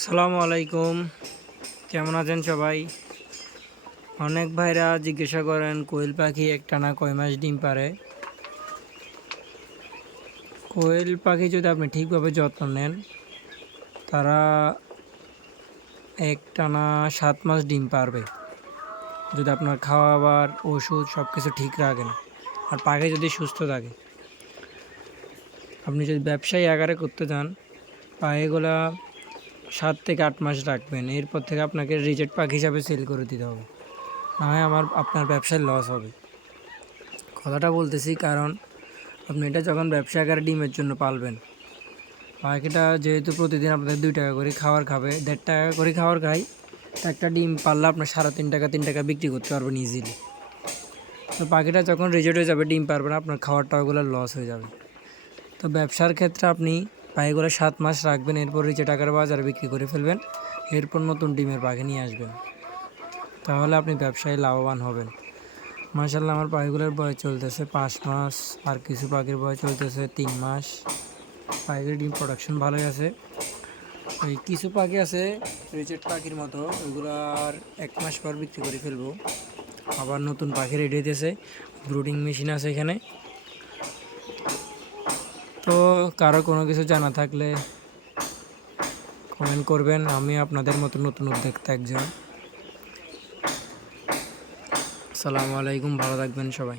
আসসালামু আলাইকুম। কেমন আছেন সবাই? অনেক ভাইরা জিজ্ঞাসা করেন কোয়েল পাখি একটানা কয় মাস ডিম পারে। কোয়েল পাখি যদি আপনি ঠিকভাবে যত্ন নেন, তারা একটানা 7 মাস ডিম পারবে, যদি আপনার খাওয়াবার ওষুধ সব কিছু ঠিক রাখেন আর পাখি যদি সুস্থ থাকে। আপনি যদি ব্যবসায়ী আকারে করতে চান, পাখিগুলা 7 থেকে 8 মাস রাখবেন, এরপর থেকে আপনাকে রিজেক্ট পাখি হিসাবে সেল করে দিতে হবে, না হয় আপনার ব্যবসায় লস হবে। কথাটা বলতেছি কারণ আপনি এটা যখন ব্যবসা আকারে ডিমের জন্য পালবেন, পাখিটা যেহেতু প্রতিদিন আপনাদের 2 টাকা করে খাবার খাবে, 1.5 টাকা করে খাবার খায়, একটা ডিম পারলে আপনার 3.5 টাকা 3 টাকা বিক্রি করতে পারবেন ইজিলি। তো পাখিটা যখন রিজেক্ট হয়ে যাবে, ডিম পারবে না, আপনার খাবারটা ওগুলো লস হয়ে যাবে। তো ব্যবসার ক্ষেত্রে আপনি পাখিগুলো 7 মাস রাখবেন, এরপর রিজেক্ট টাকার বাজারে বিক্রি করে ফেলবেন, এরপর নতুন ডিমের পাখি নিয়ে আসবেন, তাহলে আপনি ব্যবসায় লাভবান হবেন। মাশাআল্লাহ, আমার পাখিগুলোর বয়স চলতেছে 5 মাস, আর কিছু পাখির বয়স চলতেছে 3 মাস। পাখির ডিম প্রোডাকশন ভালোই আছে। ওই কিছু পাখি আছে রিজেক্ট পাখির মতো, ওইগুলো আর 1 মাস পর বিক্রি করে ফেলবো। আবার নতুন পাখি রেডি হইতেছে, ব্রুডিং মেশিন আছে এখানে। তো কারো কোনো কিছু জানা থাকলে কমেন্ট করবেন, আমি আপনাদের মতো নতুন উদ্যোক্তা একজন। আসসালামু আলাইকুম, ভালো থাকবেন সবাই।